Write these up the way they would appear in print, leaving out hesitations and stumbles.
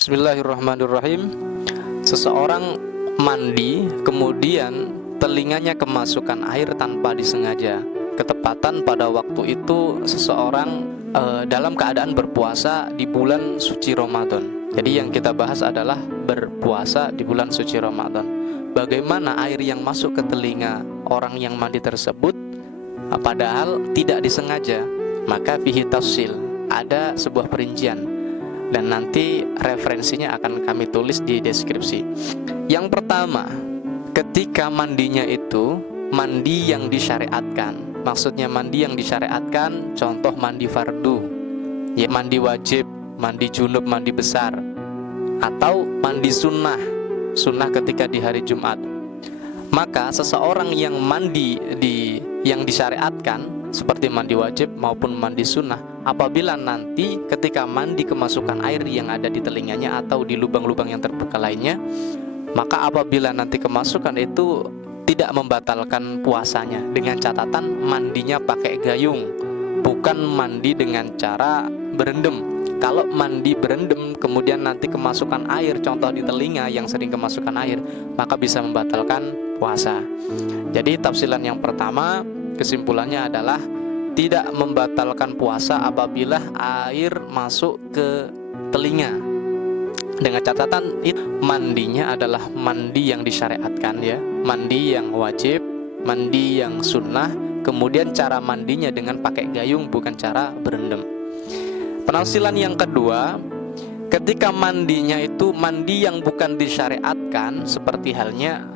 Bismillahirrahmanirrahim. Seseorang mandi, kemudian telinganya kemasukan air tanpa disengaja. Ketepatan pada waktu itu seseorang dalam keadaan berpuasa di bulan suci Ramadan. Jadi yang kita bahas adalah berpuasa di bulan suci Ramadan. Bagaimana air yang masuk ke telinga orang yang mandi tersebut padahal tidak disengaja, maka fihi tafsil, ada sebuah perincian. Dan nanti referensinya akan kami tulis di deskripsi. Yang pertama, ketika mandinya itu mandi yang disyariatkan. Maksudnya mandi yang disyariatkan, contoh mandi fardu, ya mandi wajib, mandi junub, mandi besar, atau mandi sunnah ketika di hari Jumat. Maka seseorang yang mandi yang disyariatkan seperti mandi wajib maupun mandi sunnah, apabila nanti ketika mandi kemasukan air yang ada di telinganya atau di lubang-lubang yang terbuka lainnya, maka apabila nanti kemasukan itu tidak membatalkan puasanya, dengan catatan mandinya pakai gayung, bukan mandi dengan cara berendam. Kalau mandi berendam kemudian nanti kemasukan air, contoh di telinga yang sering kemasukan air, maka bisa membatalkan puasa. Jadi tafsilan yang pertama, kesimpulannya adalah tidak membatalkan puasa apabila air masuk ke telinga. Dengan catatan itu mandinya adalah mandi yang disyariatkan, ya, mandi yang wajib, mandi yang sunnah. Kemudian cara mandinya dengan pakai gayung, bukan cara berendam. Penafsilan yang kedua, ketika mandinya itu mandi yang bukan disyariatkan, seperti halnya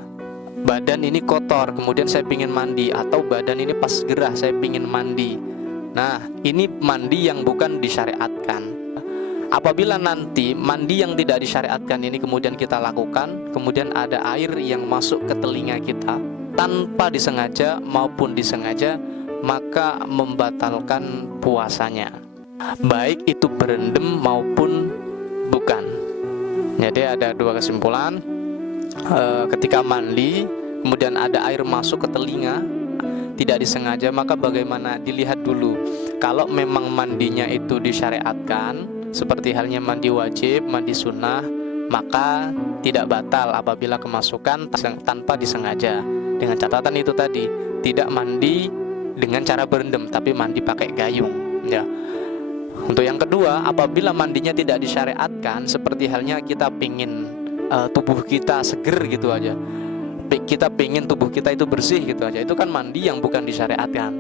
badan ini kotor, kemudian saya pingin mandi, atau badan ini pas gerah, saya pingin mandi. Nah, ini mandi yang bukan disyariatkan. Apabila nanti mandi yang tidak disyariatkan ini kemudian kita lakukan, kemudian ada air yang masuk ke telinga kita tanpa disengaja maupun disengaja, maka membatalkan puasanya, baik itu berendam maupun bukan. Jadi ada dua kesimpulan. Ketika mandi kemudian ada air masuk ke telinga tidak disengaja, maka bagaimana? Dilihat dulu. Kalau memang mandinya itu disyariatkan seperti halnya mandi wajib, mandi sunnah, maka tidak batal apabila kemasukan tanpa disengaja. Dengan catatan itu tadi, tidak mandi dengan cara berendam, tapi mandi pakai gayung, ya. Untuk yang kedua, apabila mandinya tidak disyariatkan, seperti halnya kita pingin tubuh kita seger gitu aja, kita pingin tubuh kita itu bersih gitu aja, itu kan mandi yang bukan disyariatkan.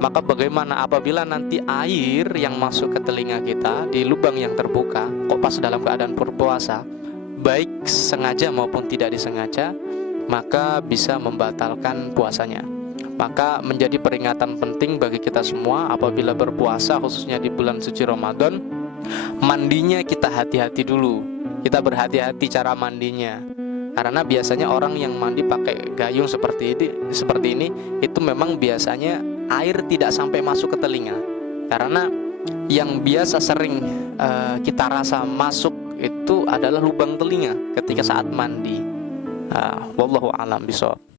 Maka bagaimana apabila nanti air yang masuk ke telinga kita di lubang yang terbuka kok pas dalam keadaan berpuasa, baik sengaja maupun tidak disengaja, maka bisa membatalkan puasanya. Maka menjadi peringatan penting bagi kita semua apabila berpuasa, khususnya di bulan suci Ramadan, mandinya kita hati-hati dulu. Kita berhati-hati cara mandinya. Karena biasanya orang yang mandi pakai gayung seperti ini itu memang biasanya air tidak sampai masuk ke telinga. Karena yang biasa sering kita rasa masuk itu adalah lubang telinga ketika saat mandi. Wallahu a'lam bishawab.